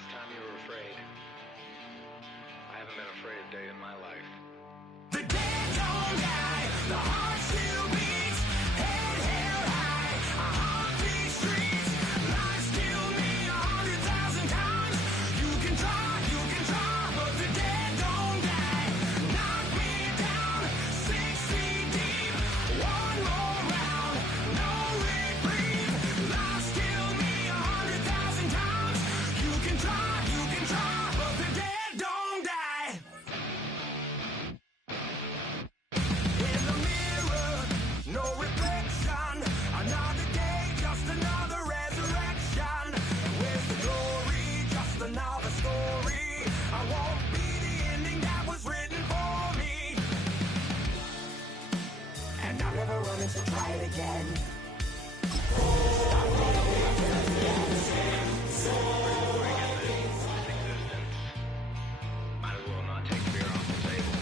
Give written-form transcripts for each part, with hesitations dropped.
last time you were afraid? I haven't been afraid a day in my life. The dead don't die, the heart still beats, head held high, I haunt these streets, lies kill me 100,000 times, you can try, but the dead don't die, knock me down, 6 feet deep, one more round, no reprieve, lies kill me 100,000 times, you can try, but the dead don't die. In the mirror, no reflection. Another day, just another resurrection. Where's the glory? Just another story. I won't be the ending that was written for me. And I'm never running, so try it again. Might as well not take fear off the table.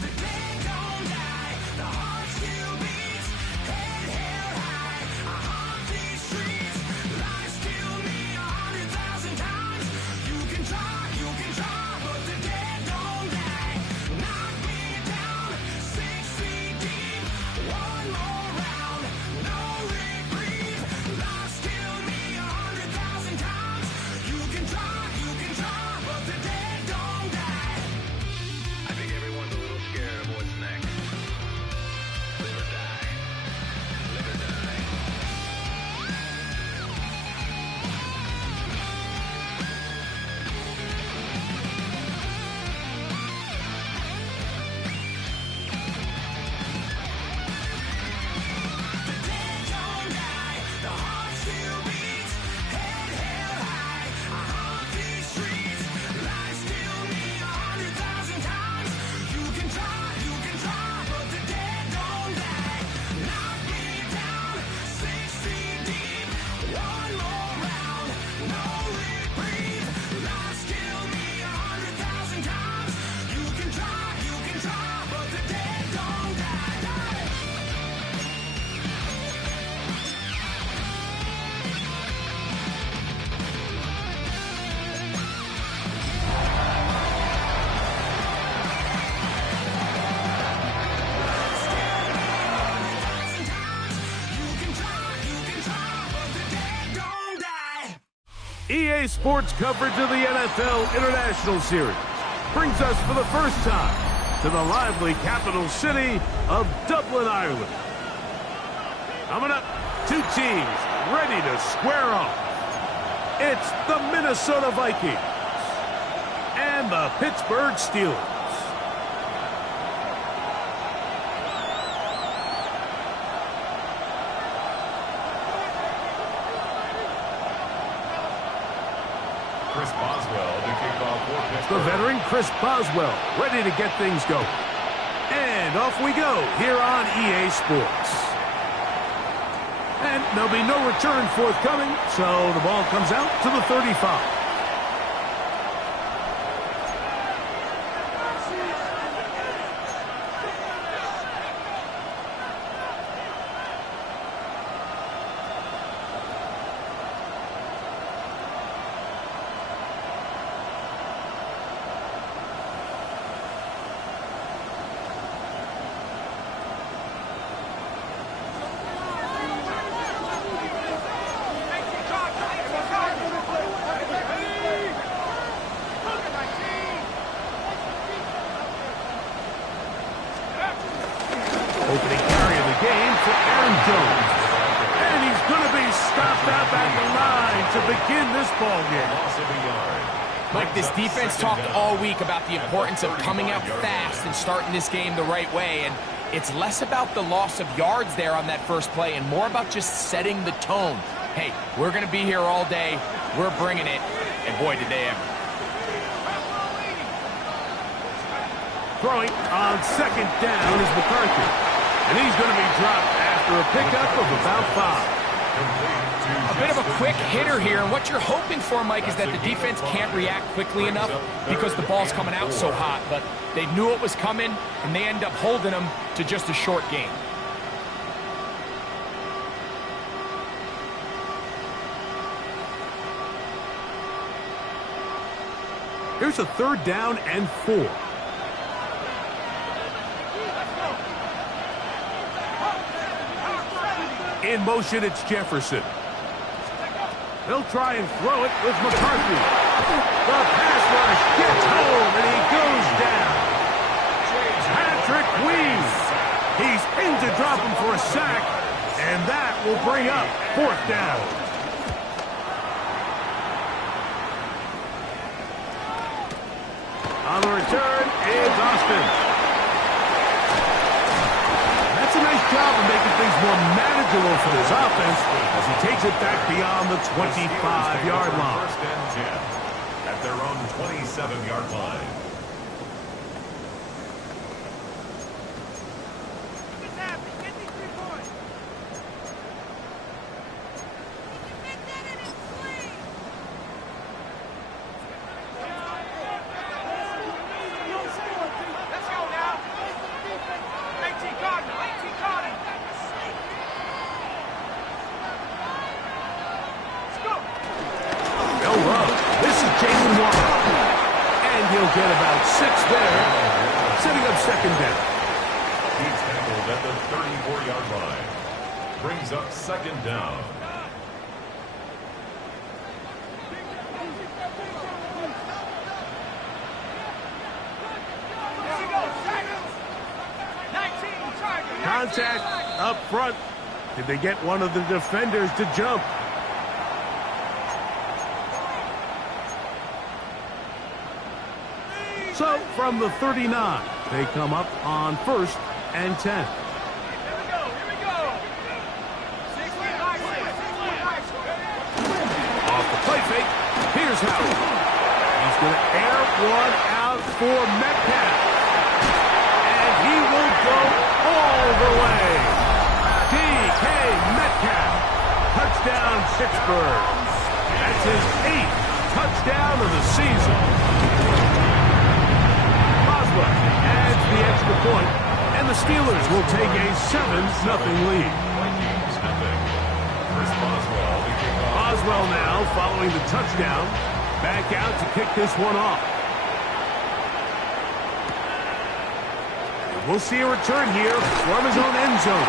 The dead don't die, the heart still beats, head held high, I haunt these streets, lies kill me 100,000 times, you can try, but the dead don't die, knock me down, 6 feet deep, one more round, no reprieve, lies kill me 100,000 times, you can try, but the dead don't die. I think everyone's a little scared of what's next. Live or die. Live or die. The dead don't die, the heart still beats, head held high, I haunt these streets, lies kill me 100,000 times, you can try, but the dead don't die, knock me down, 6 feet deep, one more round, no reprieve, lies kill me 100,000 times, you can try, but the dead don't die. EA Sports coverage of the NFL International Series brings us for the first time to the lively capital city of Dublin, Ireland. Coming up, two teams ready to square off. It's the Minnesota Vikings and the Pittsburgh Steelers. Chris Boswell to kick off for The Pittsburgh. veteran Chris Boswell ready to get things going. And off we go here on EA Sports. And there'll be no return forthcoming, so the ball comes out to the 35. Opening carry of the game for Aaron Jones. And he's going to be stopped out at the line to begin this ball game. Loss of a yard. Mike, this defense talked all week about the importance of coming out fast and starting this game the right way, and it's less about the loss of yards there on that first play and more about just setting the tone. Hey, we're going to be here all day. We're bringing it, and boy, did they ever. Throwing on second down is McCarthy. And he's going to be dropped after a pickup of about 5. A bit of a quick hitter here, and what you're hoping for, Mike, is that the defense can't react quickly enough because the ball's coming out so hot, but they knew it was coming, and they end up holding them to just a short game. Here's a 3rd down and 4. In motion, it's Jefferson. They'll try and throw it with McCarthy. The pass rush gets home, and he goes down. Patrick Weed. He's in to drop him for a sack, and that will bring up 4th down. On the return is Austin. That's a nice job of making things more manageable for this offense as he takes it back beyond the 25-yard line. 1st and 10 at their own 27-yard line. Get about 6 there, setting up 2nd down. He's tackled at the 34-yard line. Brings up 2nd down. Contact up front. Did they get one of the defenders to jump? So, from the 39, they come up on 1st and 10. Here we go. Off the play fake, here's Howard. He's going to air one out for Metcalf. And he will go all the way. DK Metcalf. Touchdown, Pittsburgh. That's his 8th touchdown of the season. Adds the extra point, and the Steelers will take a 7-0 lead. Boswell now following the touchdown, back out to kick this one off. And we'll see a return here from his own end zone.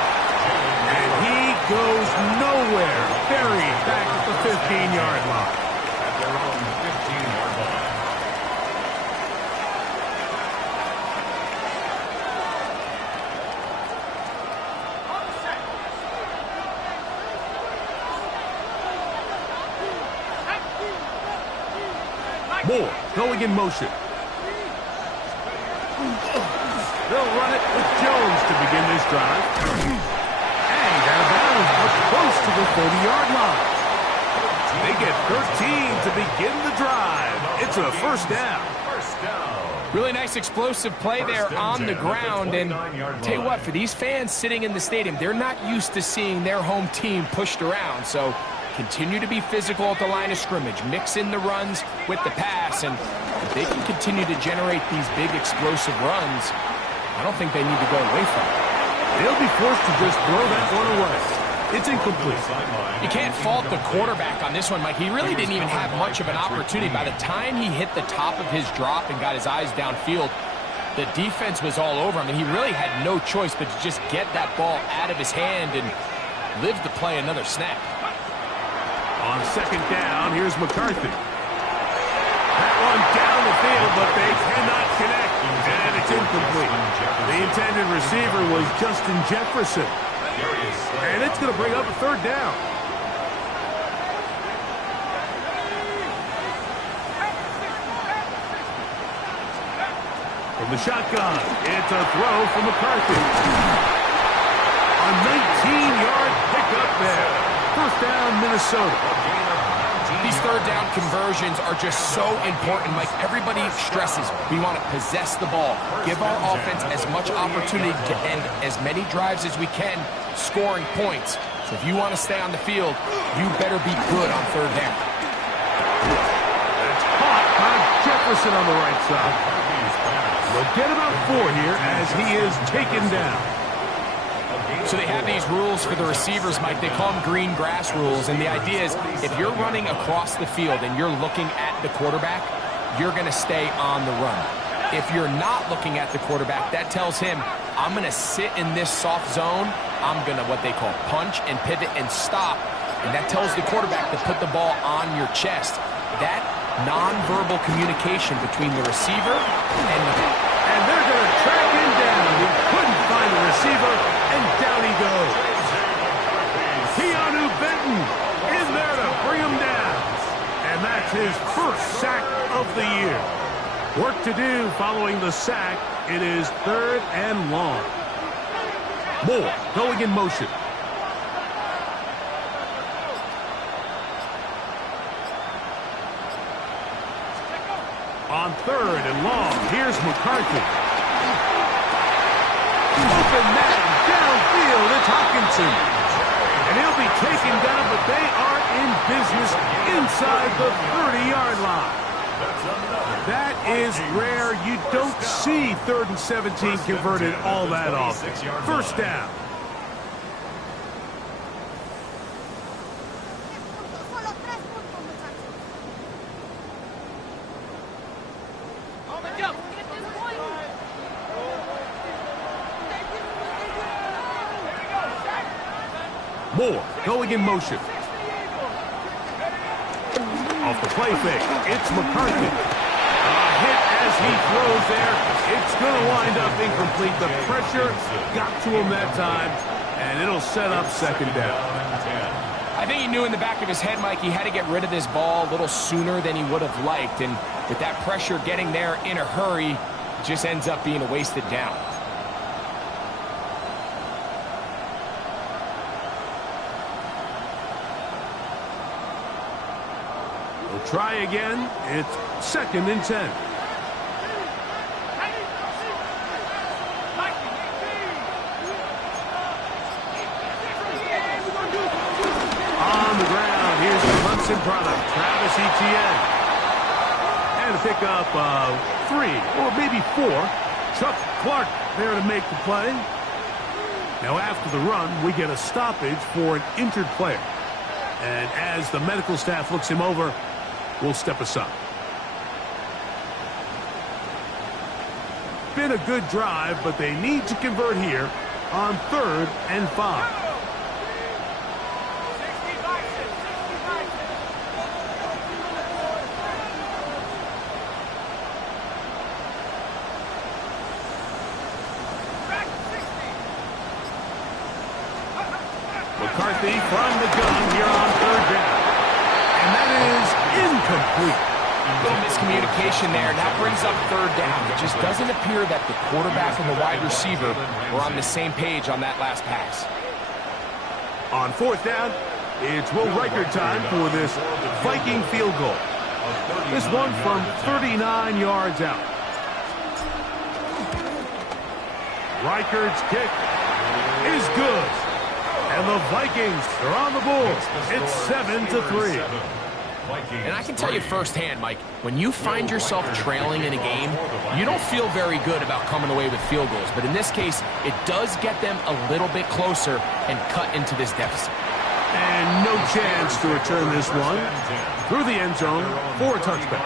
And he goes nowhere, buried back at the 15-yard line. At their own 15-yard line. Moore going in motion. They'll run it with Jones to begin this drive. And out of bounds, up close to the 30-yard line. They get 13 to begin the drive. It's a 1st down. Really nice explosive play there on the ground. And tell you what, for these fans sitting in the stadium, they're not used to seeing their home team pushed around. So continue to be physical at the line of scrimmage. Mix in the runs with the pass. And if they can continue to generate these big explosive runs, I don't think they need to go away from it. They'll be forced to just throw that one away. It's incomplete. You can't fault the quarterback on this one, Mike. He really didn't even have much of an opportunity. By the time he hit the top of his drop and got his eyes downfield, the defense was all over him, and he really had no choice but to just get that ball out of his hand and live to play another snap. On 2nd down, here's McCarthy. That one down the field, but they cannot connect, and it's incomplete. The intended receiver was Justin Jefferson. And it's going to bring up a 3rd down. From the shotgun, it's a throw from McCarthy. A 19-yard pickup there. 1st down, Minnesota. These 3rd down conversions are just so important. Like everybody stresses, we want to possess the ball, give our offense as much opportunity to end as many drives as we can, scoring points. So if you want to stay on the field, you better be good on 3rd down. That's caught by Jefferson on the right side. We'll get about 4 here as he is taken down. So they have these rules for the receivers, Mike. They call them green grass rules. And the idea is if you're running across the field and you're looking at the quarterback, you're going to stay on the run. If you're not looking at the quarterback, that tells him, I'm going to sit in this soft zone. I'm going to what they call punch and pivot and stop. And that tells the quarterback to put the ball on your chest. That nonverbal communication between the receiver and the... And they're going to track him down. He couldn't find the receiver, and down he goes. Keanu Benton in there to bring him down. And that's his first sack of the year. Work to do following the sack. It is 3rd and long. Moore going in motion. On 3rd and long, here's McCarthy. Open man, downfield, it's Hockenson. And he'll be taken down, but they are in business inside the 30-yard line. That is rare. You don't see 3rd and 17 converted all that often. First down. Moore going in motion. Off the play fake, it's McCarthy. A hit as he throws there. It's going to wind up incomplete. The pressure got to him that time, and it'll set up 2nd down. I think he knew in the back of his head, Mike, he had to get rid of this ball a little sooner than he would have liked. And with that pressure getting there in a hurry, it just ends up being a wasted down. Try again. It's 2nd and 10. On the ground, here's the Clemson product, Travis Etienne. And a pickup of 3 or maybe 4. Chuck Clark there to make the play. Now after the run, we get a stoppage for an injured player. And as the medical staff looks him over, we'll step aside. Been a good drive, but they need to convert here on 3rd and 5. McCarthy from the gun here on 3rd down. And that is incomplete. A little miscommunication there, and that brings up 3rd down. It just doesn't appear that the quarterback and the wide receiver were on the same page on that last pass. On 4th down, it's Will Reichard time for this Viking field goal. This one from 39 yards out. Reichard's kick is good. And the Vikings are on the board. It's 7-3. And I can tell you firsthand, Mike, when you find yourself trailing in a game, you don't feel very good about coming away with field goals. But in this case, it does get them a little bit closer and cut into this deficit. And no chance to return this one through the end zone for a touchback.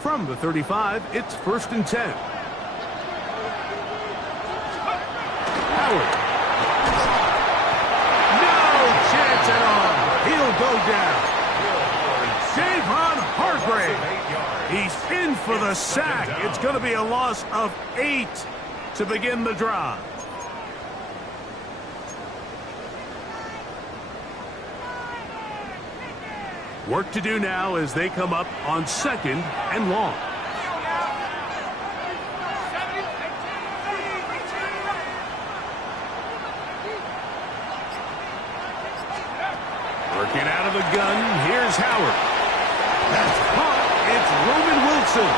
From the 35, it's 1st and 10. Howard. No chance at all. He'll go down. Javon Hargrave. He's in for the sack. It's going to be a loss of 8 to begin the drive. Work to do now as they come up on 2nd and long. Working out of the gun, here's Howard. That's caught. It's Roman Wilson.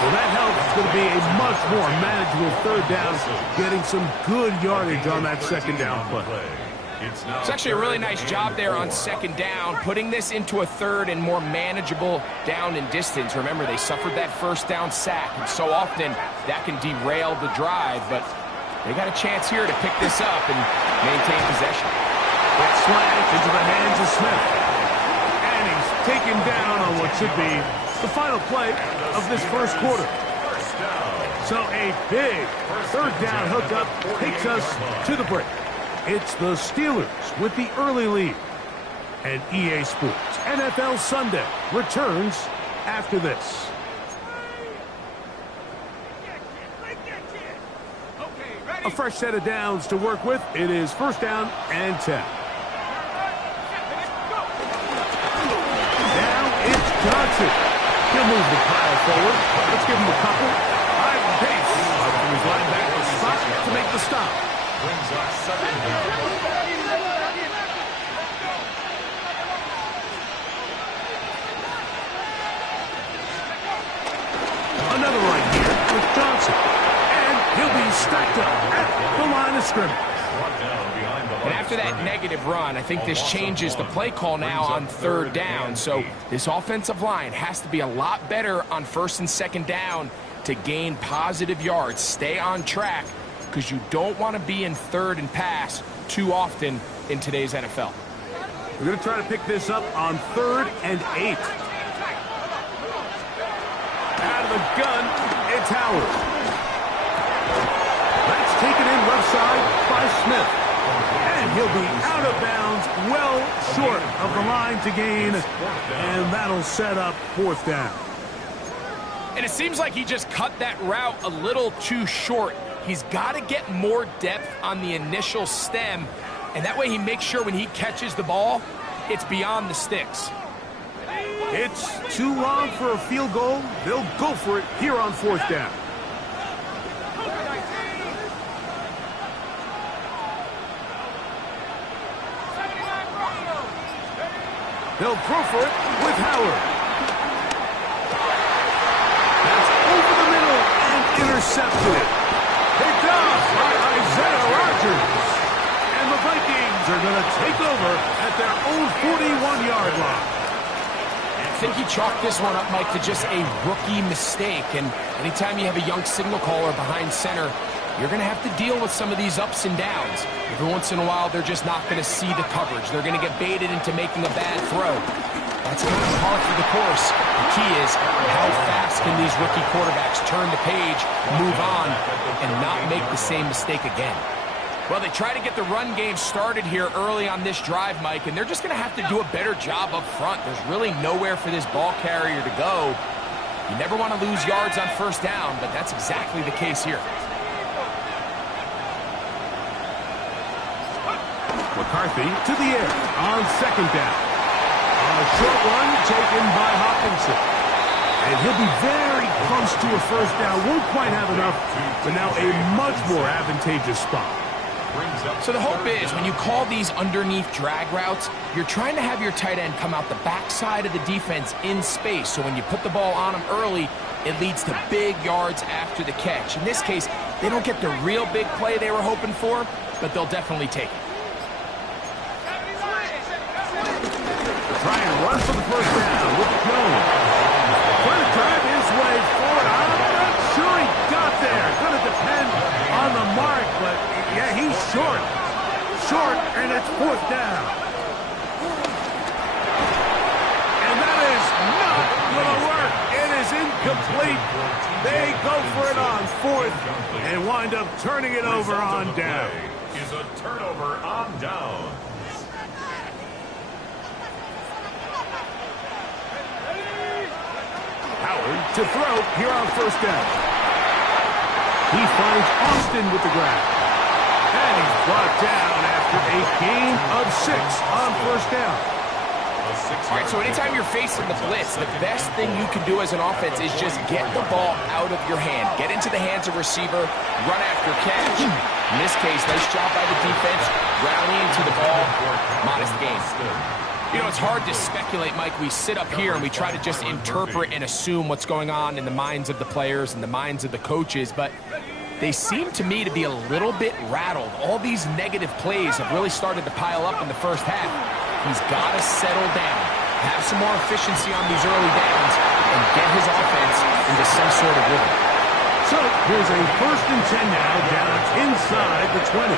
Well, that helps. It's going to be a much more manageable 3rd down, getting some good yardage on that 2nd down play. It's actually a really nice job there on 2nd down, putting this into a 3rd and more manageable down and distance. Remember, they suffered that 1st down sack, and so often that can derail the drive. But They got a chance here to pick this up and maintain possession. It's slant into the hands of Smith. And he's taken down on what should be the final play of this first quarter. So a big third down hookup takes us to the break. It's the Steelers with the early lead. And EA Sports NFL Sunday returns after this. A fresh set of downs to work with. It is first down and 10. Now it's Johnson. He'll move the pile forward. Let's give him a couple. High pace. From his linebacker spot to make the stop. Brings up second down. Another right here with Johnson. And he'll be stacked up at the line of scrimmage. And after that negative run, I think this changes the play call now on third down. So this offensive line has to be a lot better on first and second down to gain positive yards. Stay on track because you don't want to be in third and pass too often in today's NFL. We're going to try to pick this up on 3rd and 8. Out of the gun, it's Howard. That's taken in left side by Smith. And he'll be out of bounds, well short of the line to gain. And that'll set up 4th down. And it seems like he just cut that route a little too short. He's got to get more depth on the initial stem. And that way he makes sure when he catches the ball, it's beyond the sticks. It's too long for a field goal. They'll go for it here on 4th down. They'll throw for it with Howard. That's over the middle and intercepted. Picked off by Isaiah Rodgers. And the Vikings are going to take over at their own 41-yard line. I think he chalked this one up, Mike, to just a rookie mistake. And anytime you have a young signal caller behind center, you're going to have to deal with some of these ups and downs. Every once in a while, they're just not going to see the coverage. They're going to get baited into making a bad throw. That's kind of par for the course. The key is how fast can these rookie quarterbacks turn the page, move on, and not make the same mistake again. Well, they try to get the run game started here early on this drive, Mike, and they're just going to have to do a better job up front. There's really nowhere for this ball carrier to go. You never want to lose yards on first down, but that's exactly the case here. McCarthy to the air on 2nd down. A short one taken by Hawkinson. And he'll be very close to a first down. Won't quite have enough, but now a much more advantageous spot. So the hope is when you call these underneath drag routes, you're trying to have your tight end come out the backside of the defense in space. So when you put the ball on him early, it leads to big yards after the catch. In this case, they don't get the real big play they were hoping for, but they'll definitely take it. Try and run for the first down with Jones. Trying to drive his way forward. I'm not sure he got there. Going to depend on the mark, but yeah, he's short. Short, and it's 4th down. And that is not going to work. It is incomplete. They go for it on 4th and wind up turning it over on down. Is a turnover on down. Howard to throw here on first down. He finds Austin with the grab. And he's brought down after a gain of 6 on first down. All right, so anytime you're facing the blitz, the best thing you can do as an offense is just get the ball out of your hand. Get into the hands of receiver, run after catch. In this case, nice job by the defense, rallying to the ball, modest gain. You know, it's hard to speculate, Mike. We sit up here and we try to just interpret and assume what's going on in the minds of the players and the minds of the coaches, but they seem to me to be a little bit rattled. All these negative plays have really started to pile up in the first half. He's got to settle down, have some more efficiency on these early downs, and get his offense into some sort of rhythm. So here's a 1st and 10 now, down at inside the 20.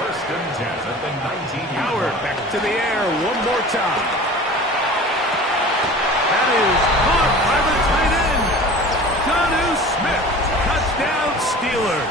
First and 10 at the 19. Howard back to the air one more time. That is caught by the tight end. Jonnu Smith. Touchdown Steelers.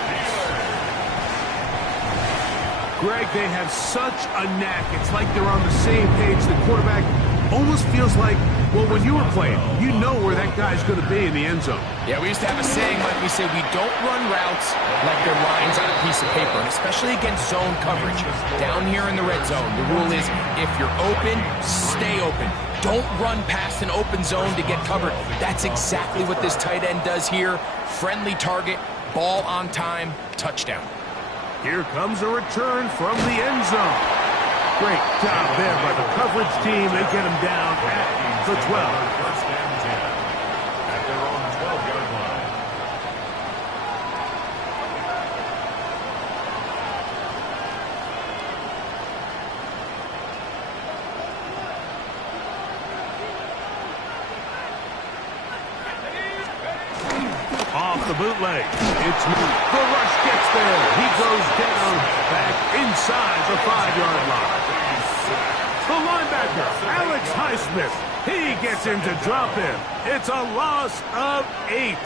Greg, they have such a knack. It's like they're on the same page. The quarterback almost feels like, well, when you were playing, you know where that guy's going to be in the end zone. Yeah, we used to have a saying, Mike. We say we don't run routes like they're lines on a piece of paper, and especially against zone coverage. Down here in the red zone, the rule is if you're open, stay open. Don't run past an open zone to get covered. That's exactly what this tight end does here. Friendly target, ball on time, touchdown. Here comes a return from the end zone. Great job there by the coverage team. They get him down at the 12. First and 10 at their own 12-yard line. Off the bootleg. It's moved. The rush gets there. He goes down back inside the 5-yard line. The linebacker, Alex Highsmith. He gets him to drop him. It's a loss of 8.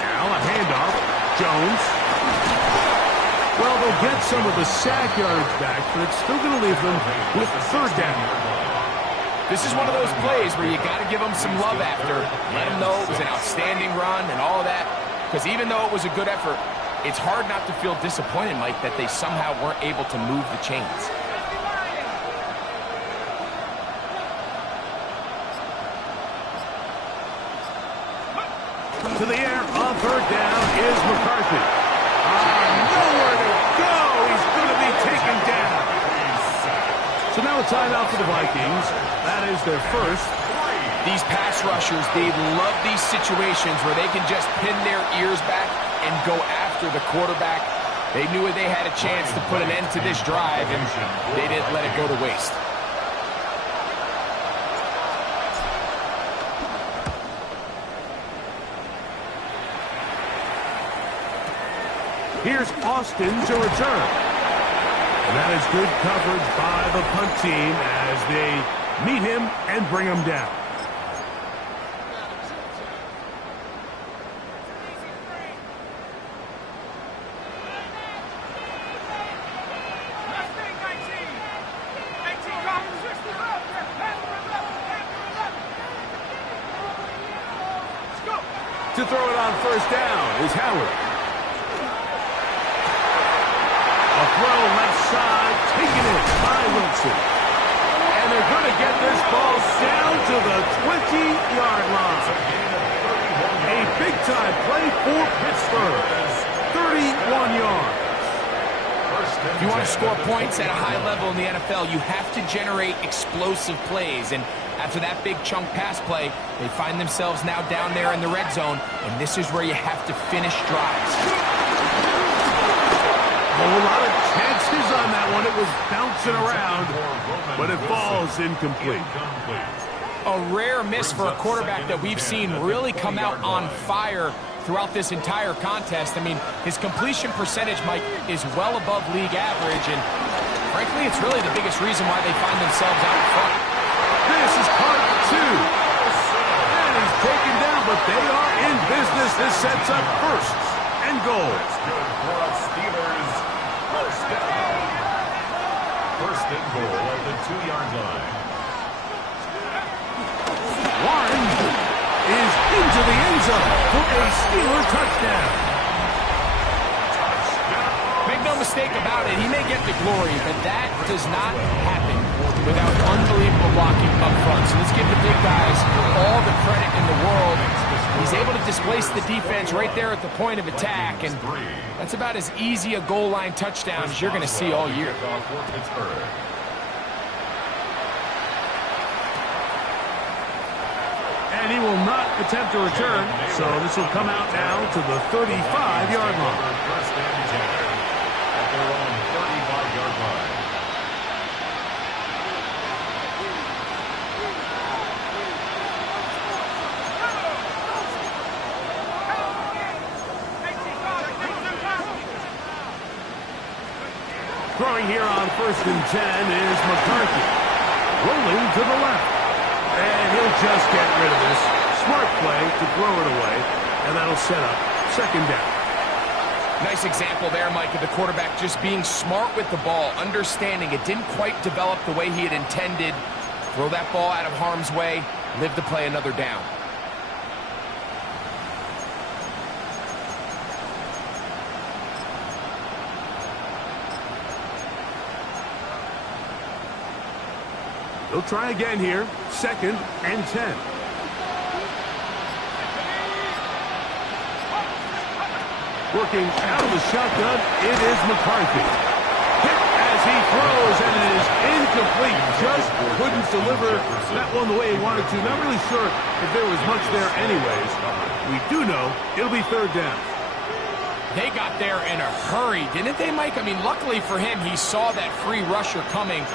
Now a handoff. Jones. Well, they'll get some of the sack yards back, but it's still going to leave them with third down. This is one of those plays where you got to give them some love after. Let them know it was an outstanding run and all of that. Because even though it was a good effort, it's hard not to feel disappointed, Mike, that they somehow weren't able to move the chains. To the air on third down is McCarthy. Nowhere to go. He's going to be taken down. So now a timeout for the Vikings. That is their first. These pass rushers, they love these situations where they can just pin their ears back and go after the quarterback. They knew they had a chance to put an end to this drive, and they didn't let it go to waste. Here's Austin to return. And that is good coverage by the punt team as they meet him and bring him down. To throw it on first down is Howard. A throw left side, taken in by Wilson. And they're going to get this ball down to the 20-yard line. A big-time play for Pittsburgh. 31 yards. If you want to score points at a high level in the NFL, you have to generate explosive plays. And after that big chunk pass play, they find themselves now down there in the red zone, and this is where you have to finish drives. A lot of chances on that one. It was bouncing around, but it falls incomplete. A rare miss for a quarterback that we've seen really come out on fire throughout this entire contest. I mean, his completion percentage, Mike, is well above league average, and frankly, it's really the biggest reason why they find themselves out front. This is part 2. And he's taken down, but they are in business. This sets up first and goal. That's good for us Steelers. First down. First and goal at the 2-yard line. Warren is into the end zone for a Steeler touchdown. Make no mistake about it, he may get the glory, but that does not happen without unbelievable blocking up front. So let's give the big guys all the credit in the world. He's able to displace the defense right there at the point of attack, and that's about as easy a goal line touchdown as you're going to see all year. And he will not attempt to return, so this will come out now to the 35-yard line. First and 10 at their own Throwing here on 1st and 10 is McCarthy. Rolling to the left. And he'll just get rid of this. Smart play to throw it away. And that'll set up 2nd down. Nice example there, Mike, of the quarterback just being smart with the ball, understanding it didn't quite develop the way he had intended. Throw that ball out of harm's way, live to play another down. They'll try again here. 2nd and 10. Working out of the shotgun, it is McCarthy. Hit as he throws, and it is incomplete. Just couldn't deliver that one the way he wanted to. Not really sure if there was much there anyways. We do know it'll be 3rd down. They got there in a hurry, didn't they, Mike? I mean, luckily for him, he saw that free rusher coming,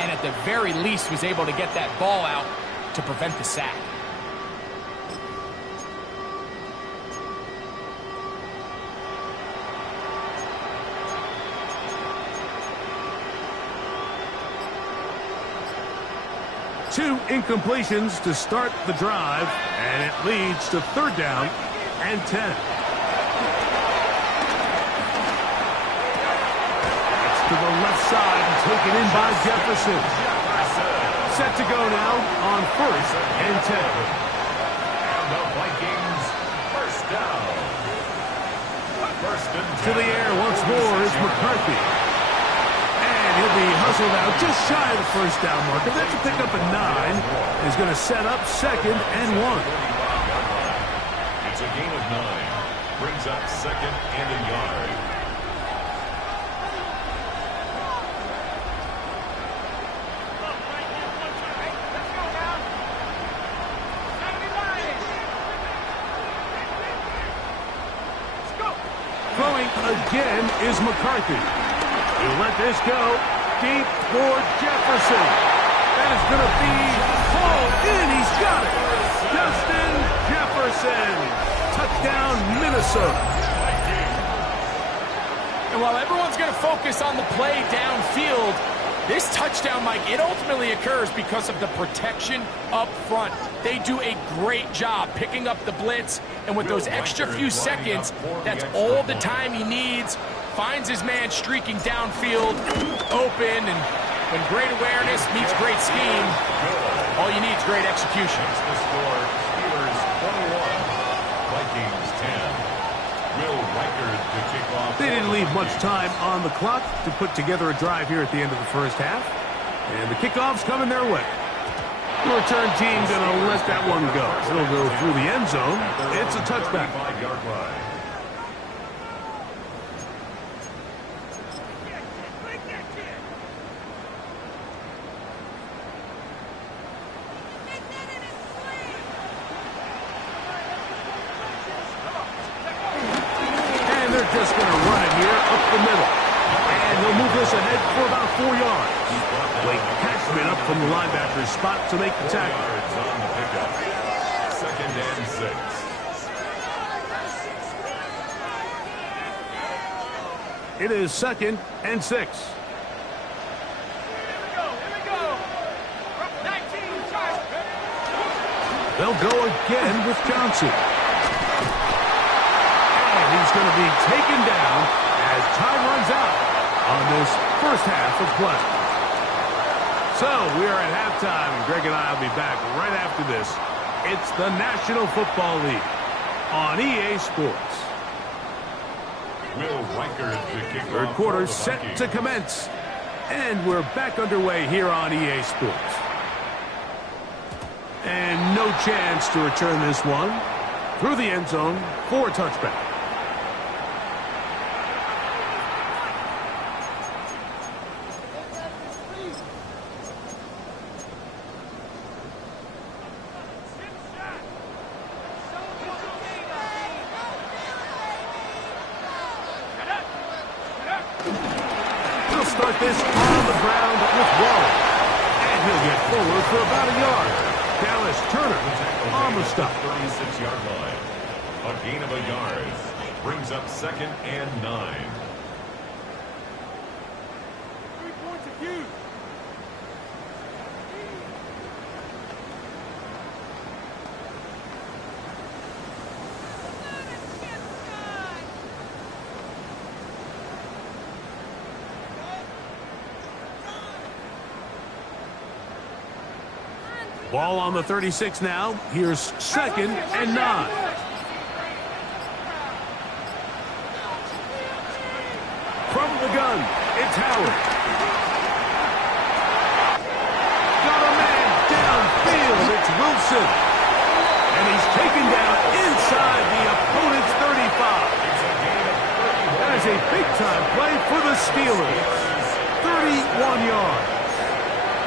and at the very least was able to get that ball out to prevent the sack. Two incompletions to start the drive, and it leads to 3rd down and 10. It's to the left side and taken in by Jefferson. Set to go now on 1st and 10. And the Vikings, 1st down. 1st and 10. To the air once more is McCarthy. He'll be hustled out just shy of the 1st down marker. That's a pick up at 9. He's going to set up 2nd and 1. It's a gain of 9. Brings up 2nd and a yard. Throwing again is McCarthy. He'll let this go deep for Jefferson. That is going to be hauled in. He's got it. Justin Jefferson. Touchdown, Minnesota. And while everyone's going to focus on the play downfield, this touchdown, Mike, it ultimately occurs because of the protection up front. They do a great job picking up the blitz, and with those extra few seconds, that's all the time he needs. Finds his man streaking downfield, open, and when great awareness meets great scheme, all you need is great execution. That's the score. Steelers 21, Vikings 10. Will Reichard to kick off. They didn't leave much time on the clock to put together a drive here at the end of the 1st half. And the kickoff's coming their way. The return team going to let that one go. It'll go through the end zone. It's a touchback. 35-yard line. Just going to run it here up the middle. And he'll move this ahead for about 4 yards. Blake Cashman up from the linebacker's spot to make the tackle. Yards on the pickup. 2nd and 6. It is 2nd and 6. They'll go again with Johnson. He's going to be taken down as time runs out on this 1st half of play. So we are at halftime, and Greg and I will be back right after this. It's the National Football League on EA Sports. Will Reichard to kick off. 3rd quarter set to commence, and we're back underway here on EA Sports. And no chance to return this one through the end zone for a touchback. Start this on the ground with Waller. And he'll get forward for about a yard. Dallas Turner on the stop. 36-yard line. A gain of a yard. Brings up 2nd and 9. Ball on the 36 now. Here's 2nd and 9. From the gun, it's Howard. Got a man downfield. It's Wilson. And he's taken down inside the opponent's 35. That is a big-time play for the Steelers. 31 yards.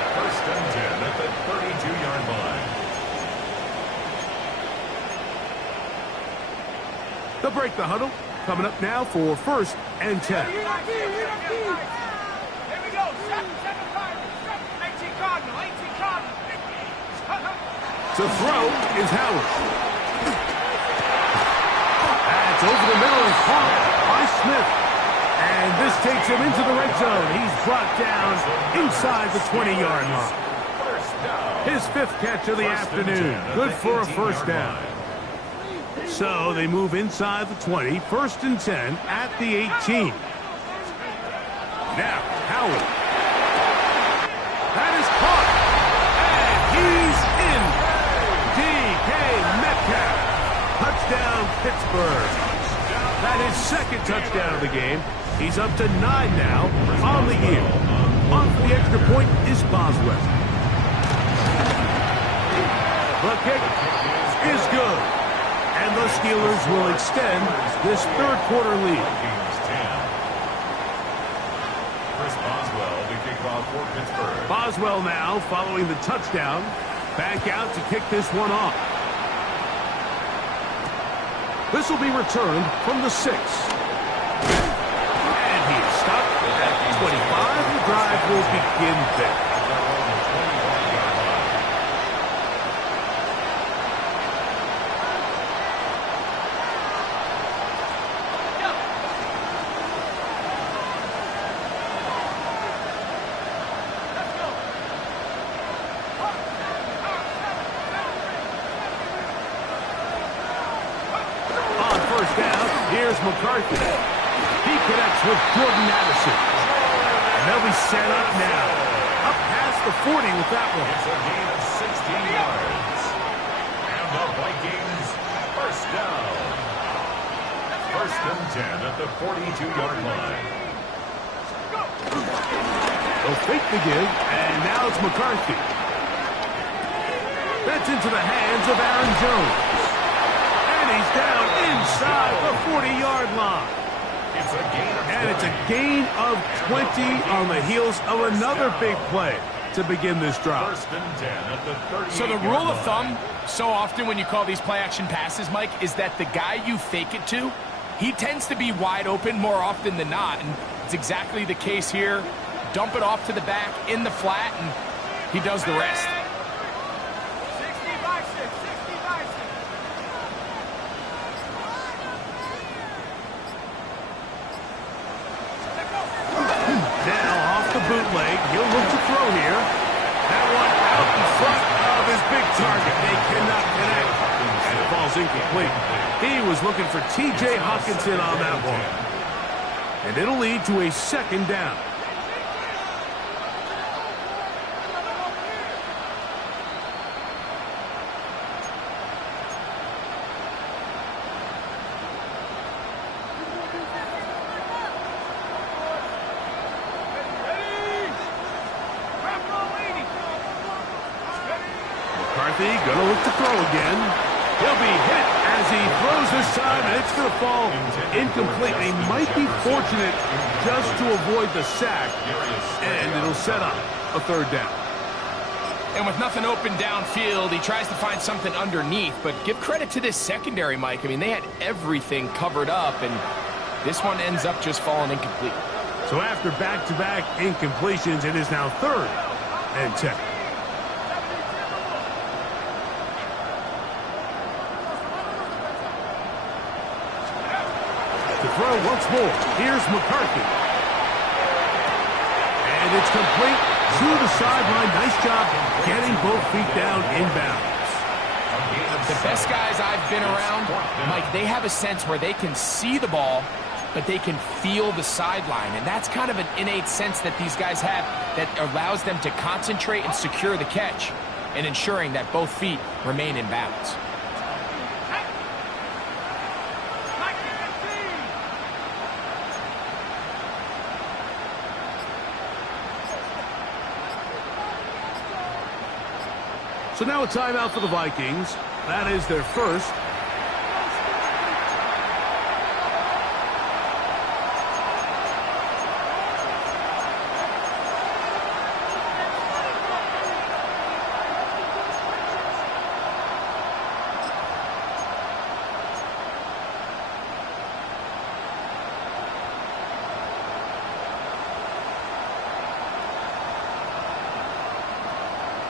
1st and 10 at the 32-yard line. They'll break the huddle. Coming up now for 1st and 10. Here we go. 7-5. 18 Cardinal. 18 Cardinal. To throw is Howard. That's over the middle and caught by Smith. And this takes him into the red zone. He's brought down inside the 20-yard line. His 5th catch of the afternoon. Good for a 1st down. So they move inside the 20. 1st and 10 at the 18. Now, Howard. That is caught. And he's in. D.K. Metcalf. Touchdown, Pittsburgh. That is 2nd touchdown of the game. He's up to 9 now on the year. On for the extra point is Boswell. The kick is good. And the Steelers will extend this 3rd quarter lead. Chris Boswell to kick off for Pittsburgh. Boswell now following the touchdown. Back out to kick this one off. This will be returned from the 6. And he is stopped at 25. The drive will begin there. McCarthy. He connects with Jordan Addison. And they'll be set up now. Up past the 40 with that one. It's a gain of 16 yards. And the Vikings, 1st down. 1st and 10 at the 42-yard line. They'll fake the give, and now it's McCarthy. That's into the hands of Aaron Jones. He's down inside the 40-yard line. It's a gain of 20. And it's a gain of 20 on the heels of another big play to begin this drive. 1st and 10 at the 38-yard line. So the rule of thumb, so often when you call these play-action passes, Mike, is that the guy you fake it to, he tends to be wide open more often than not. And it's exactly the case here. Dump it off to the back in the flat, and he does the rest. Bootleg. He'll look to throw here. That one out in front of his big target. They cannot connect. And it falls incomplete. He was looking for T.J. Hawkinson on that one. And it'll lead to a 2nd down. Gonna look to throw again. He'll be hit as he throws this time, and it's gonna fall incomplete. He might be fortunate just to avoid the sack, and it'll set up a 3rd down. And with nothing open downfield, he tries to find something underneath, but give credit to this secondary, Mike. I mean, they had everything covered up, and this one ends up just falling incomplete. So after back-to-back incompletions, it is now 3rd and 10. Throw once more. Here's McCarthy. And it's complete to the sideline. Nice job getting both feet down inbounds. The best guys I've been around, Mike, they have a sense where they can see the ball, but they can feel the sideline. And that's kind of an innate sense that these guys have that allows them to concentrate and secure the catch. and ensuring that both feet remain in bounds. So now a timeout for the Vikings. That is their first.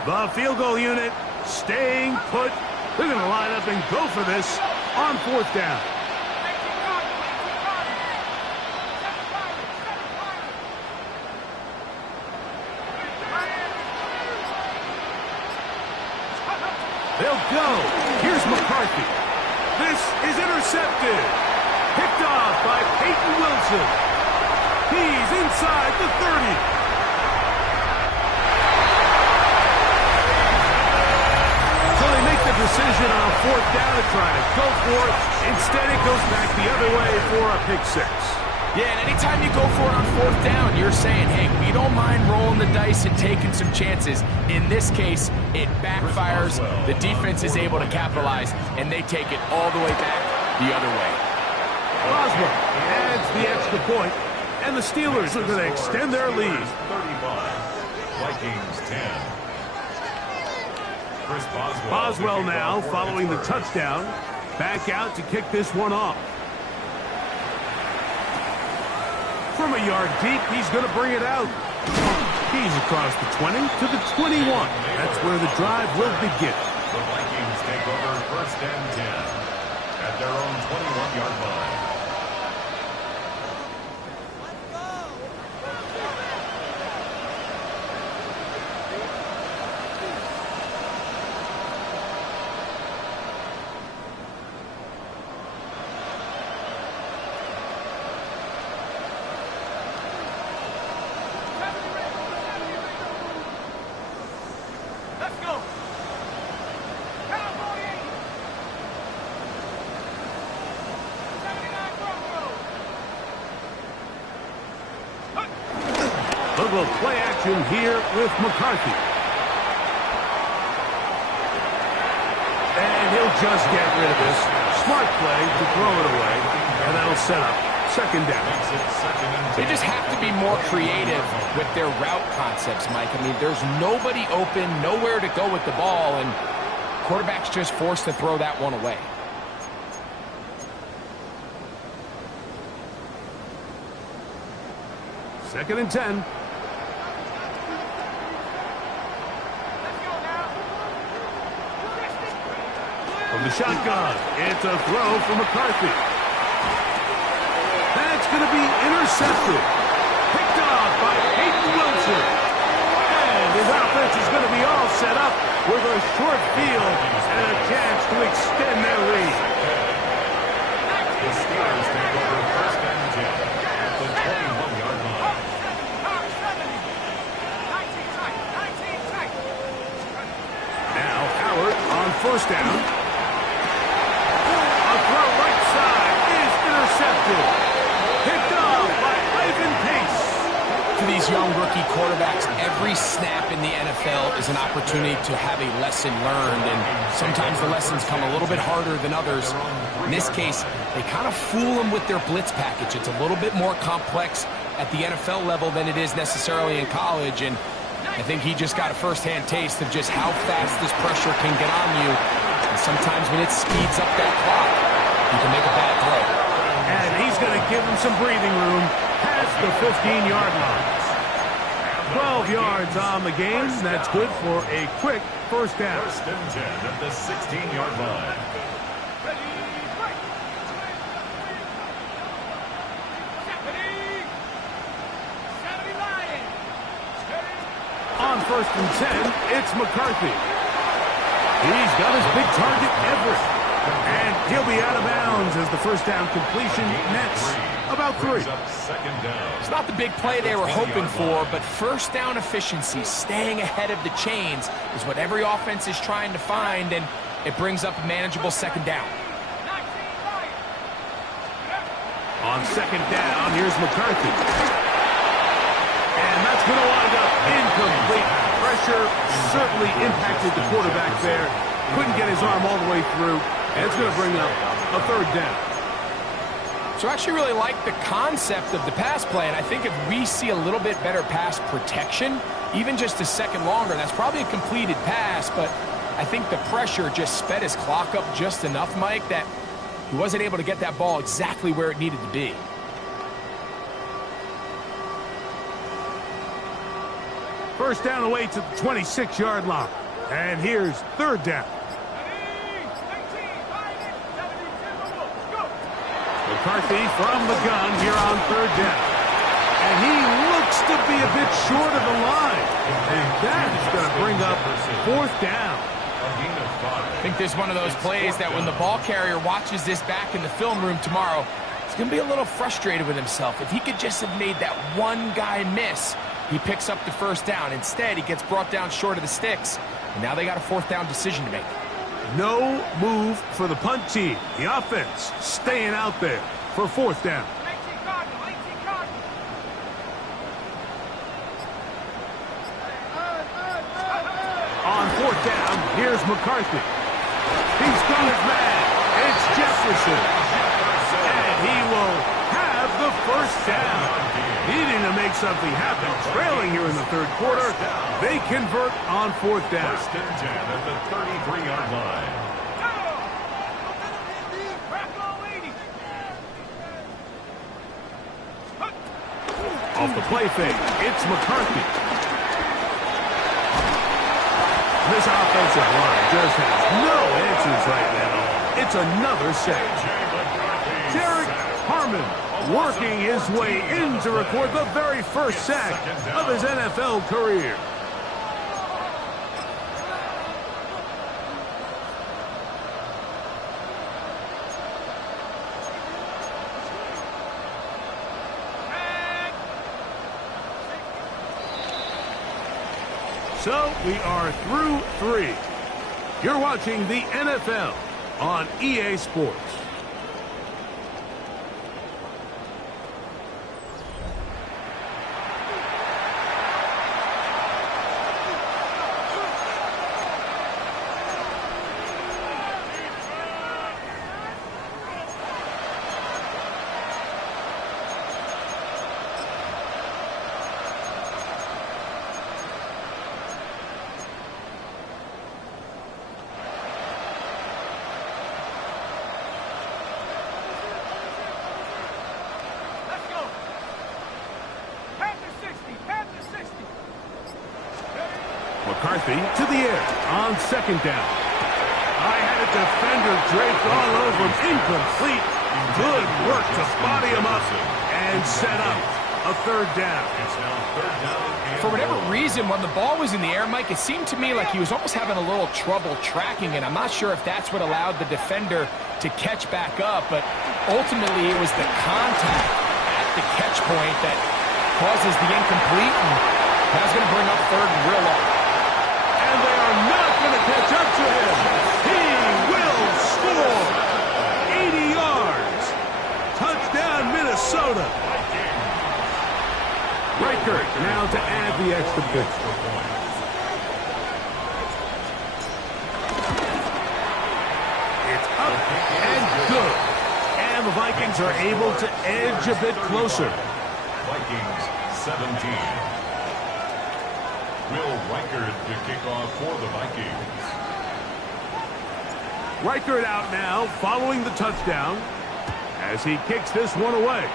The field goal unit staying put. They're going to line up and go for this on fourth down. They'll go. Here's McCarthy. This is intercepted. Picked off by Peyton Wilson. He's inside the 30. Decision on fourth down to try to go for it. Instead, it goes back the other way for a pick six. Yeah, and anytime you go for it on fourth down, you're saying, hey, we don't mind rolling the dice and taking some chances. In this case, it backfires. The defense is able to capitalize, and they take it all the way back the other way. Boswell adds the extra point, and the Steelers are going to extend their lead. 35, Vikings 10. Boswell now following the touchdown. Back out to kick this one off. From a yard deep, he's going to bring it out. He's across the 20 to the 21. That's where the drive will begin. The Vikings take over first and 10 at their own 21-yard line. Little play action here with McCarthy. And he'll just get rid of this. Smart play to throw it away. And that'll set up second down. They just have to be more creative with their route concepts, Mike. I mean, there's nobody open, nowhere to go with the ball, and quarterback's just forced to throw that one away. Second and 10. From the shotgun, it's a throw for McCarthy. That's going to be intercepted. Picked off by Peyton Wilson. And his offense is going to be all set up with a short field and a chance to extend their lead. The Steelers take over first and 10 at the 21-yard line. Now Howard on first down. Intercepted. Picked off by Ivan Pace. For these young rookie quarterbacks, every snap in the NFL is an opportunity to have a lesson learned, and sometimes the lessons come a little bit harder than others. In this case, they kind of fool them with their blitz package. It's a little bit more complex at the NFL level than it is necessarily in college, and I think he just got a first-hand taste of just how fast this pressure can get on you, and sometimes when it speeds up that clock, you can make a bad throw. And he's going to give him some breathing room past the 15-yard line. 12 yards on the game. That's good for a quick first down. First and 10 at the 16-yard line. On first and 10, it's McCarthy. He's got his big target, Everett. And he'll be out of bounds as the first down completion nets about 3. Second down. It's not the big play they were hoping for, but first down efficiency, staying ahead of the chains, is what every offense is trying to find, and it brings up a manageable second down. On second down, here's McCarthy. And that's going to wind up incomplete. Pressure certainly impacted the quarterback there. Couldn't get his arm all the way through, and it's going to bring up a third down. So I actually really like the concept of the pass play, and I think if we see a little bit better pass protection, even just a second longer, that's probably a completed pass, but I think the pressure just sped his clock up just enough, Mike, that he wasn't able to get that ball exactly where it needed to be. First down away to the 26-yard line. And here's third down. McCarthy from the gun here on third down. And he looks to be a bit short of the line. And that is going to bring up fourth down. I think there's one of those plays that when the ball carrier watches this back in the film room tomorrow, he's going to be a little frustrated with himself. If he could just have made that one guy miss, he picks up the first down. Instead, he gets brought down short of the sticks. And now they got a fourth down decision to make. No move for the punt team. The offense staying out there for fourth down. On fourth down, here's McCarthy. He's got his man. It's Jefferson. And he will have the first down. Needing to make something happen. Trailing here in the third quarter. They convert on fourth down. First and 10 at the 33-yard line. Off the play fake, it's McCarthy. This offensive line just has no answers right now. It's another sack. Derek Harmon working his way in to record the very first sack of his NFL career. So we are through 3. You're watching the NFL on EA Sports. McCarthy to the air on second down. I had a defender draped all over him. Incomplete. Good work to body him up and set up a third down. For whatever reason, when the ball was in the air, Mike, it seemed to me like he was almost having a little trouble tracking it. I'm not sure if that's what allowed the defender to catch back up, but ultimately it was the contact at the catch point that causes the incomplete, and that's going to bring up third and real long. And they are not going to catch up to him. He will score. 80 yards. Touchdown, Minnesota. Riker now to add the extra point. It's up and good. And the Vikings are able to edge a bit closer. Vikings 17. Will Riker to kick off for the Vikings. Riker out now following the touchdown as he kicks this one away.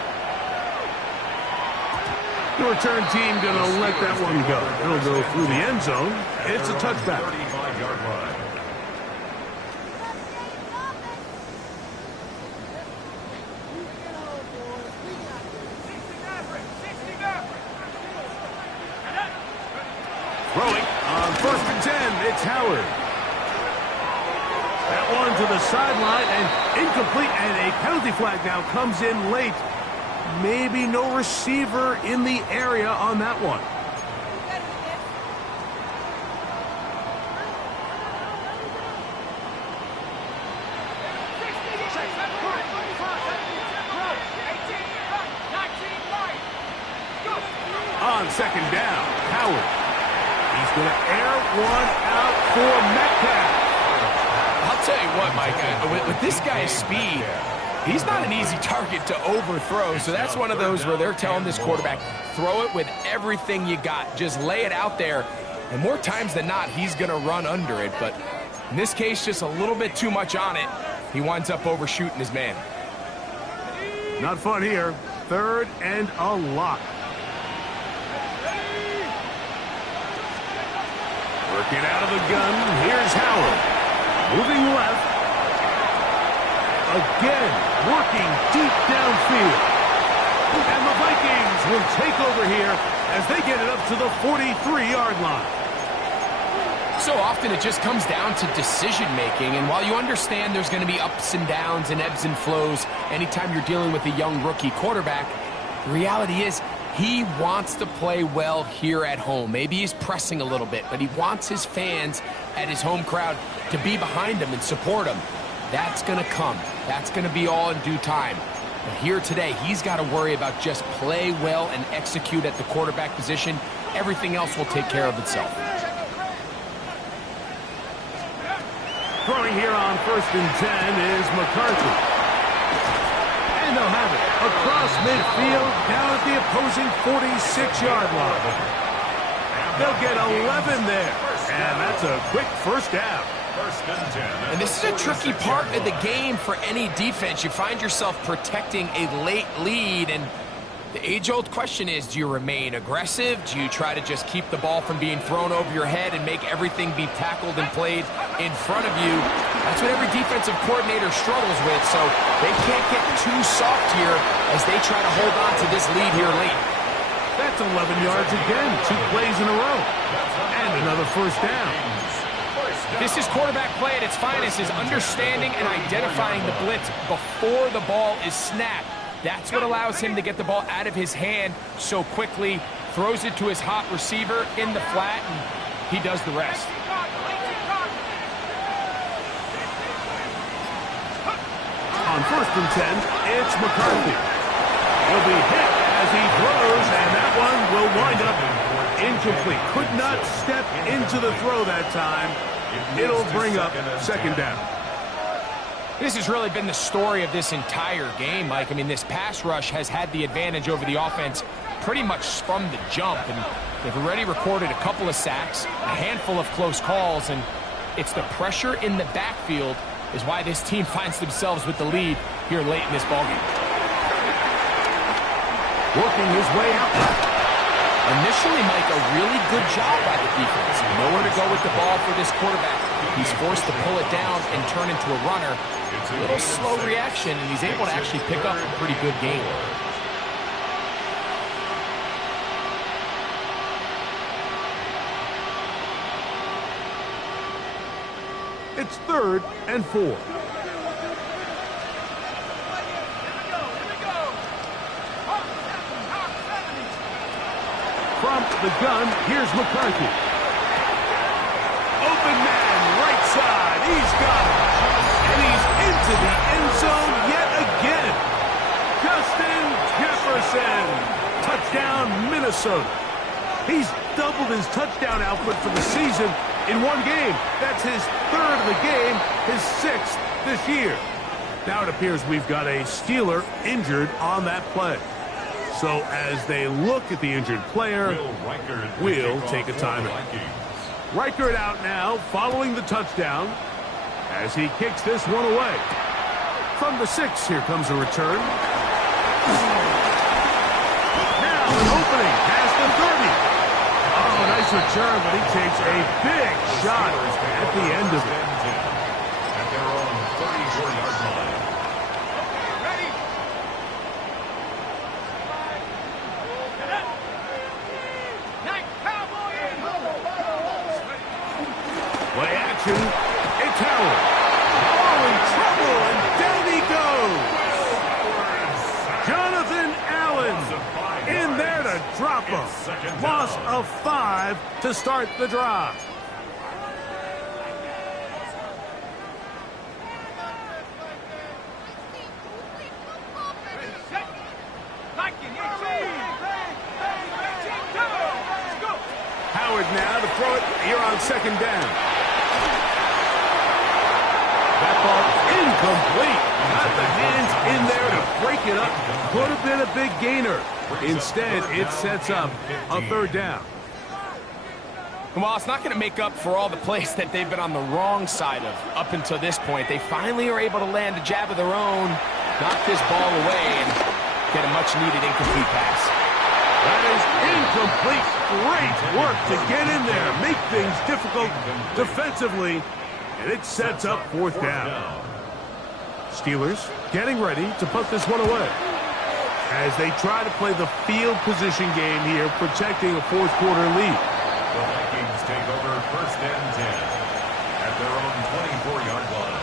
The return team going to let that one go. It'll go through the end zone. It's a touchback. 35-yard line. Throwing on first and 10, it's Howard. That one to the sideline and incomplete, and a penalty flag now comes in late. maybe no receiver in the area on that one. On second down, Howard. He's going to air one out for Metcalf. I'll tell you what, Mike, with this guy's speed, he's not an easy target to overthrow, so that's one of those where they're telling this quarterback, throw it with everything you got. Just lay it out there, and more times than not, he's going to run under it. But in this case, just a little bit too much on it. He winds up overshooting his man. Not fun here. Third and a lot. Working out of the gun, here's Howard. Moving left. Again, working deep downfield. And the Vikings will take over here as they get it up to the 43-yard line. So often it just comes down to decision-making, and while you understand there's going to be ups and downs and ebbs and flows anytime you're dealing with a young rookie quarterback, the reality is he wants to play well here at home. Maybe he's pressing a little bit, but he wants his fans at his home crowd to be behind him and support him. That's going to come. That's going to be all in due time. But here today, he's got to worry about just play well and execute at the quarterback position. Everything else will take care of itself. Throwing here on 1st and 10 is McCarthy. And they'll have it across midfield down at the opposing 46-yard line. They'll get 11 there, and that's a quick first down. And this is a tricky part of the game for any defense. You find yourself protecting a late lead, and the age-old question is, do you remain aggressive? Do you try to just keep the ball from being thrown over your head and make everything be tackled and played in front of you? That's what every defensive coordinator struggles with, so they can't get too soft here as they try to hold on to this lead here late. That's 11 yards again, 2 plays in a row. And another first down. This is quarterback play at its finest, is understanding and identifying the blitz before the ball is snapped. That's what allows him to get the ball out of his hand so quickly, throws it to his hot receiver in the flat, and he does the rest. On 1st and 10, it's McCarthy. He'll be hit as he throws, and that one will wind up incomplete. Could not step into the throw that time. It'll bring up second down. This has really been the story of this entire game, Mike. I mean, this pass rush has had the advantage over the offense pretty much from the jump, and they've already recorded a couple of sacks, a handful of close calls, and it's the pressure in the backfield is why this team finds themselves with the lead here late in this ballgame. Working his way out. Initially, Mike, a really good job by the defense. Nowhere to go with the ball for this quarterback. He's forced to pull it down and turn into a runner. A little slow reaction, and he's able to actually pick up a pretty good game. It's 3rd and 4. From the gun, here's McCarthy. Open man, right side. He's got it. And he's into the end zone yet again. Justin Jefferson. Touchdown, Minnesota. He's doubled his touchdown output for the season in one game. That's his 3rd of the game, his 6th this year. Now it appears we've got a Steeler injured on that play. So as they look at the injured player, we'll take a timeout. Reichert out now, following the touchdown, as he kicks this one away. From the 6, here comes a return. Now an opening past the 30. Oh, nice return, but he takes a big shot at the end of it. At their own 34-yard line. Play action. It's Howard. Oh, in trouble, and down he goes. Jonathan Allen. stop them. Loss of 5 to start the drive. Howard now to throw it here on second down. That ball incomplete. Got the hands in there to break it up. Could have been a big gainer. Instead, it sets up a third down. Well, it's not going to make up for all the plays that they've been on the wrong side of up until this point. They finally are able to land a jab of their own, knock this ball away, and get a much-needed incomplete pass. That is incomplete. Great work to get in there, make things difficult defensively, and it sets up fourth down. Steelers getting ready to put this one away as they try to play the field position game here, protecting a fourth quarter lead. The Vikings take over first and 10 at their own 24-yard line.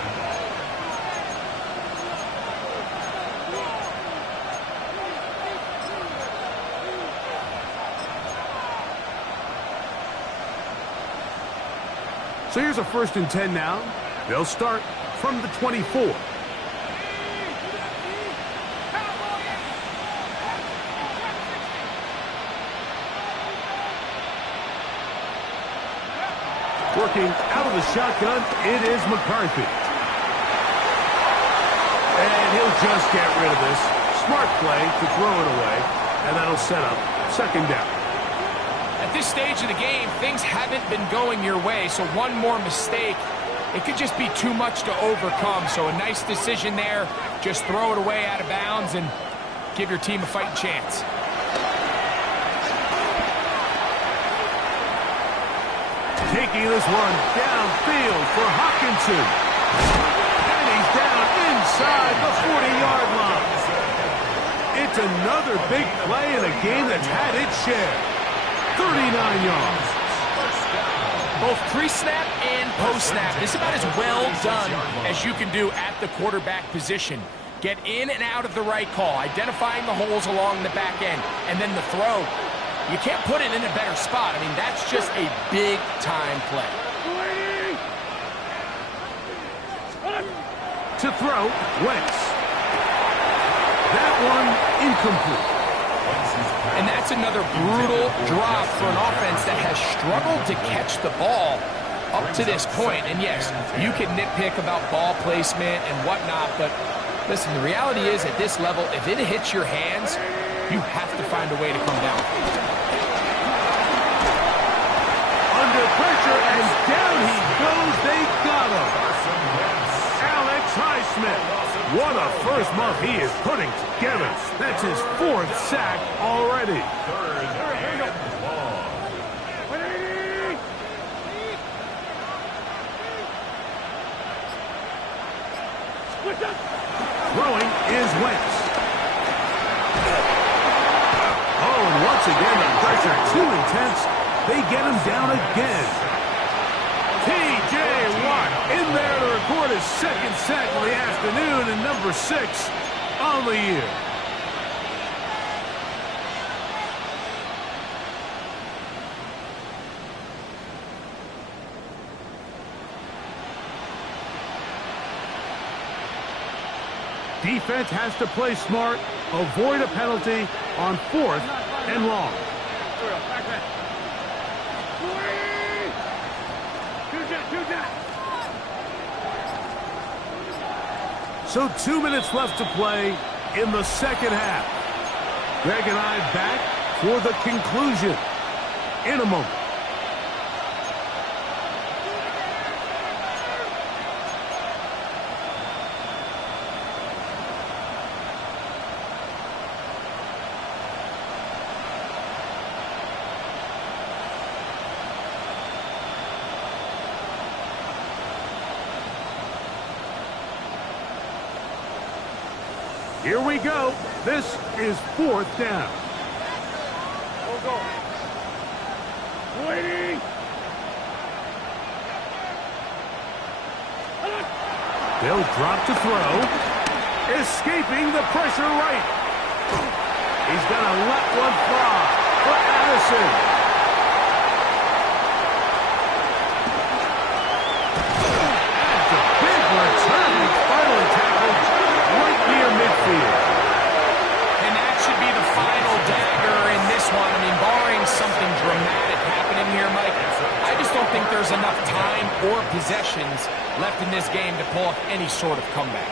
So here's a first and 10 now. They'll start from the 24. Working out of the shotgun, it is McCarthy. And he'll just get rid of this. Smart play to throw it away, and that'll set up second down. At this stage of the game, things haven't been going your way, so one more mistake, it could just be too much to overcome. So a nice decision there. Just throw it away out of bounds and give your team a fighting chance. Taking this one downfield for Hawkinson. And he's down inside the 40-yard line. It's another big play in a game that's had its share. 39 yards. Both pre-snap and post-snap. This is about as well done as you can do at the quarterback position. Get in and out of the right call, identifying the holes along the back end, and then the throw. You can't put it in a better spot. I mean, that's just a big-time play. To throw, Wentz. That one incomplete. And that's another brutal drop for an offense that has struggled to catch the ball up to this point. And yes, you can nitpick about ball placement and whatnot, but listen, the reality is at this level, if it hits your hands, you have to find a way to come down. Under pressure, and down he goes. They got him. Alex Highsmith. What a first month he is putting together. That's his 4th sack already. Throwing is Wentz. Oh, and once again, the pressure too intense. They get him down again. T.J. Watt in there to record his 2nd sack of the afternoon and number 6 on the year. Defense has to play smart, avoid a penalty on 4th and long. So 2 minutes left to play in the second half. Greg and I back for the conclusion in a moment. Here we go. This is 4th down. Go. Waiting. They'll drop to throw. Escaping the pressure right. He's going to let one fly. for Addison. That's a big return. It's finally tackled right near midfield. And that should be the final dagger in this one. I mean, barring something dramatic happening here, Mike, I just don't think there's enough time or possessions left in this game to pull off any sort of comeback.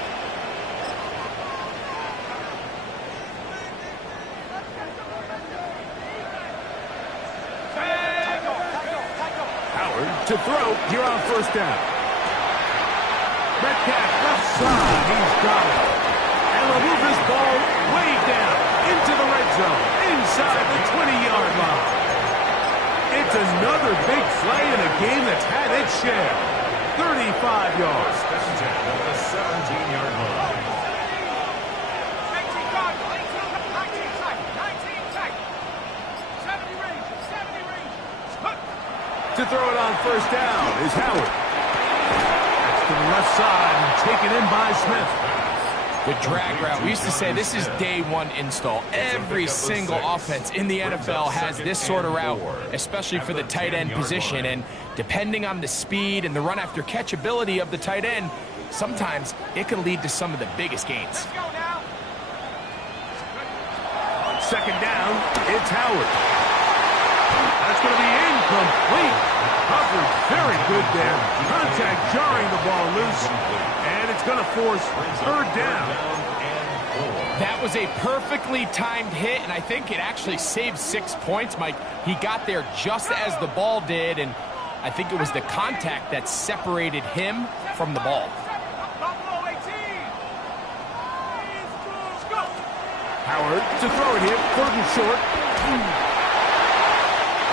Howard to throw here on first down. Metcalf left side. He's got it. And will move this ball way down into the red zone, inside the 20-yard line. It's another big play in a game that's had its share. 35 yards. At the 17-yard line. 18 guard, 19 tight, 19 tight. 70 range, 70 range. To throw it on first down is Howard. That's to the left side and taken in by Smith. The drag route. We used to say this is day one install. Every single offense in the NFL has this sort of route, especially for the tight end position. And depending on the speed and the run after catch ability of the tight end, sometimes it can lead to some of the biggest gains. On second down, it's Howard. That's going to be incomplete. Coverage very good there. Contact jarring the ball loose. And it's going to force third down. That was a perfectly timed hit, and I think it actually saved 6 points, Mike. He got there just as the ball did, and I think it was the contact that separated him from the ball. Howard to throw it here. Third and short.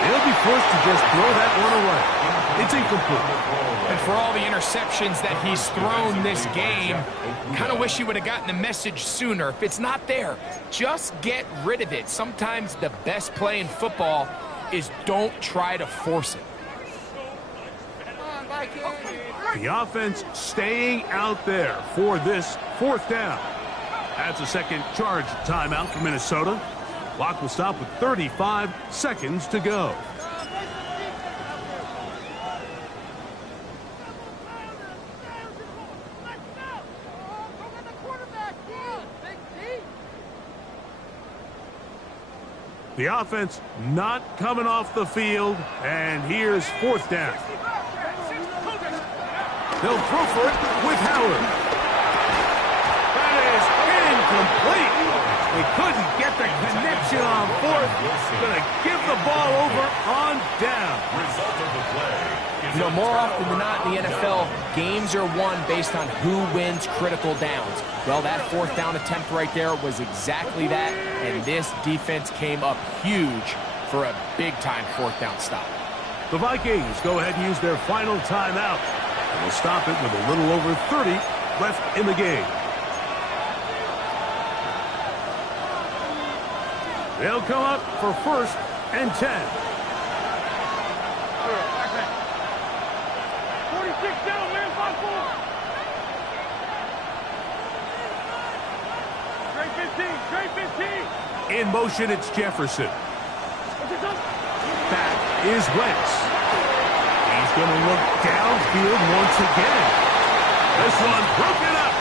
He'll be forced to just throw that one away. It's incomplete. And for all the interceptions that he's thrown this game, kind of wish he would have gotten the message sooner. If it's not there, just get rid of it. Sometimes the best play in football is don't try to force it. The offense staying out there for this fourth down. That's a second charge timeout for Minnesota. Clock will stop with 35 seconds to go. The offense not coming off the field, and here's fourth down. They'll throw for it with Howard. That is incomplete. They couldn't get the connection on fourth. Going to give the ball over on down. Result of the play. You know, more often than not in the NFL, games are won based on who wins critical downs. Well, that fourth down attempt right there was exactly that, and this defense came up huge for a big-time fourth down stop. The Vikings go ahead and use their final timeout. And will stop it with a little over 30 left in the game. They'll come up for first and 10. 46 down, man, 5-4. Straight 15. In motion, it's Jefferson. Back is Wentz. He's going to look downfield once again. This one broken up.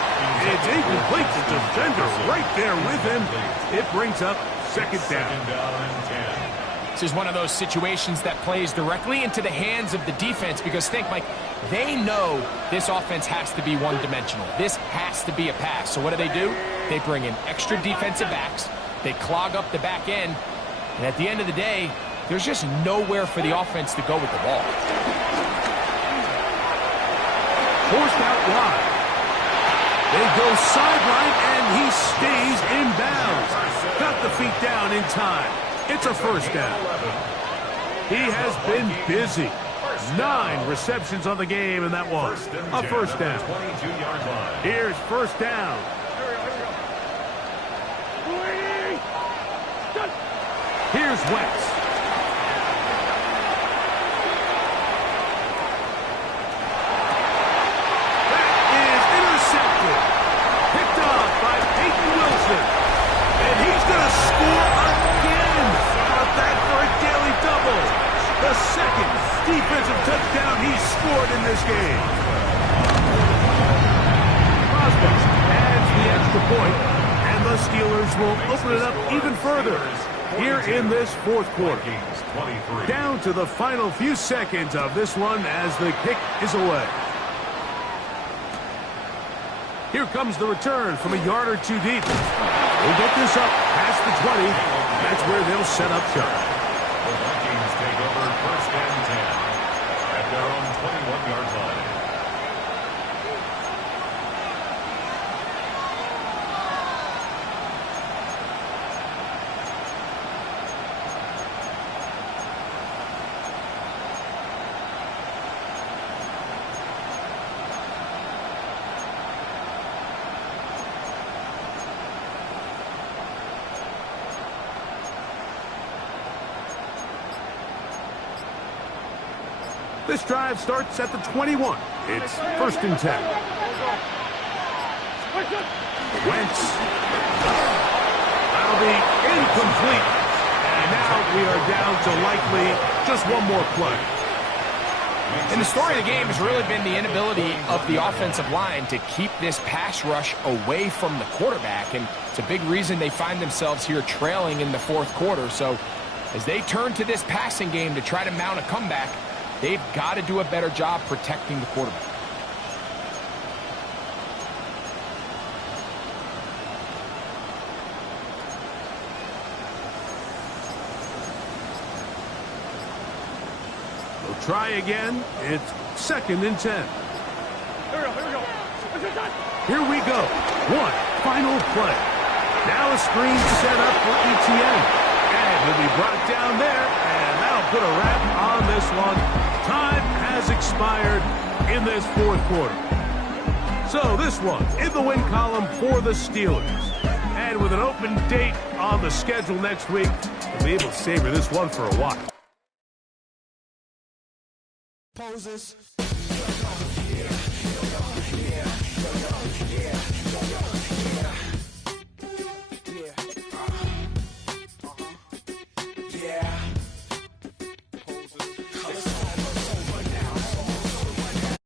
It's incomplete. The defender right there with him. It brings up second down. This is one of those situations that plays directly into the hands of the defense because think, Mike, they know this offense has to be one-dimensional. This has to be a pass. So what do? They bring in extra defensive backs. They clog up the back end. And at the end of the day, there's just nowhere for the offense to go with the ball. Forced out wide. They go sideline, and he stays in bounds. Got the feet down in time. It's a first down. He has been busy. 9 receptions on the game, and that was a first down. Here's first down. Here's Wentz. That is intercepted. Picked off by Peyton Wilson. And he's going to score again. But that this game. Prospect adds the extra point, and the Steelers will open it up even further here in this fourth quarter. Down to the final few seconds of this one as the kick is away. Here comes the return from a yard or two deep. We'll get this up past the 20. That's where they'll set up shop. The Vikings take over first and 10 at their own 21-yard line. This drive starts at the 21. It's first and 10. Wentz. That'll be incomplete. And now we are down to likely just one more play. And the story of the game has really been the inability of the offensive line to keep this pass rush away from the quarterback. And it's a big reason they find themselves here trailing in the fourth quarter. So as they turn to this passing game to try to mount a comeback, they've got to do a better job protecting the quarterback. They'll try again. It's second and 10. Here we go. One final play. Now a screen set up for ETN. And he'll be brought down there, and that'll put a wrap on this one. Time has expired in this fourth quarter. So this one in the win column for the Steelers. And with an open date on the schedule next week, we'll be able to savor this one for a while. Poses.